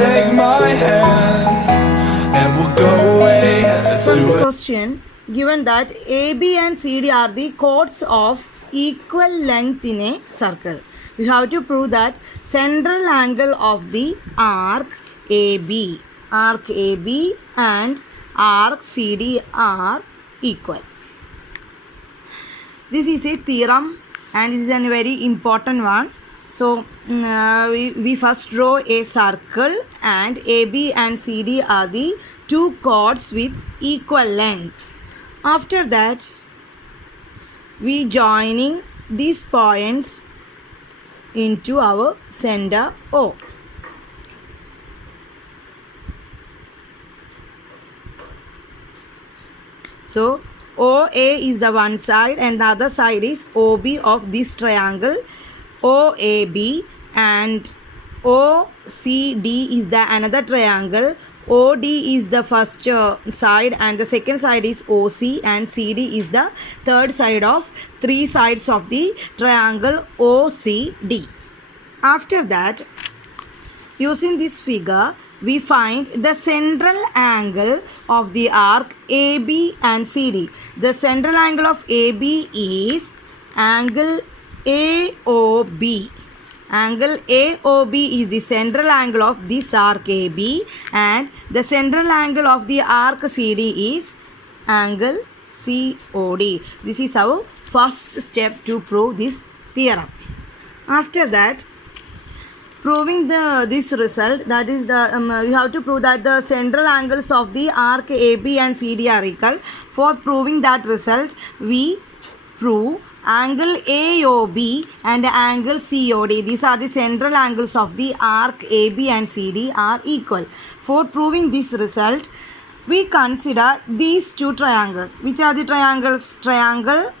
take my hand and we'll go away to a Question: given that AB and CD are the chords of equal length in a circle, we have to prove that central angle of the arc AB and arc CD are equal. This is a theorem and this is a very important one. So we first draw a circle and AB and CD are the two chords with equal length. After that, we joining these points into our center O. So OA is the one side and the other side is OB of this triangle OAB, and OCD is the another triangle. OD is the first side and the second side is OC, and CD is the third side of three sides of the triangle OCD. After that, using this figure, we find the central angle of the arc AB and CD. The central angle of AB is angle AOB. Angle AOB is the central angle of this arc AB, and the central angle of the arc CD is angle COD. This is our first step to prove this theorem. After that, proving this result, that is we have to prove that the central angles of the arc AB and CD are equal. For proving that result, we prove angle AOB and angle COD. These are the central angles of the arc AB and CD are equal. For proving this result, we consider these two triangles. Which are the triangles? Triangle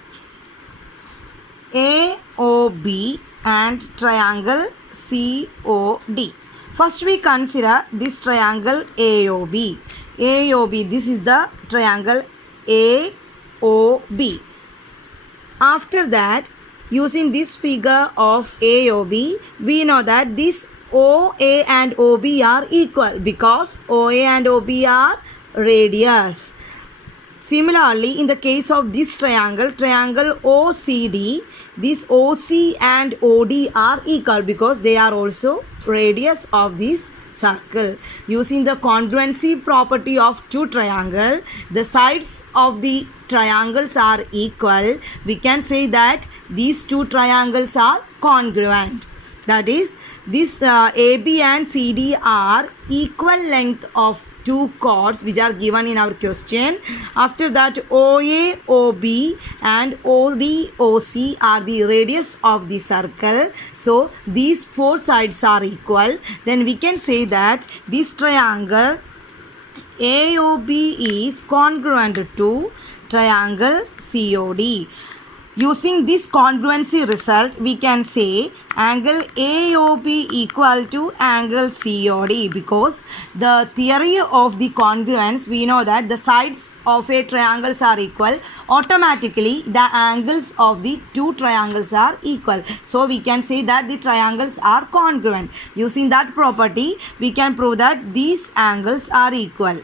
AOB and triangle COD. First we consider this triangle AOB. AOB, this is the triangle AOB. After that, using this figure of AOB, we know that this OA and OB are equal because OA and OB are radius. Similarly, in the case of this triangle OCD, this OC and OD are equal because they are also radius of this circle. Using the congruency property of two triangles, the sides of the triangles are equal. We can say that these two triangles are congruent. That is, this AB and CD are equal length of two chords which are given in our question. After that, OA, OB and OD, OC are the radius of the circle. So these four sides are equal. Then we can say that this triangle AOB is congruent to triangle COD. Using this congruency result, we can say angle AOB equal to angle COD because the theory of the congruence, we know that the sides of a triangles are equal. Automatically, the angles of the two triangles are equal. So, we can say that the triangles are congruent. Using that property, we can prove that these angles are equal.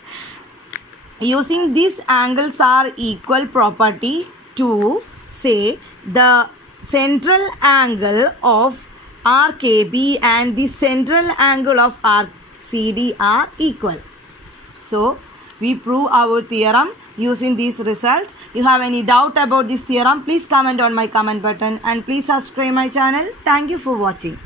Using this angles are equal property to say the central angle of arc AB and the central angle of arc CD are equal. So, we prove our theorem using this result. You have any doubt about this theorem, please comment on my comment button and please subscribe my channel. Thank you for watching.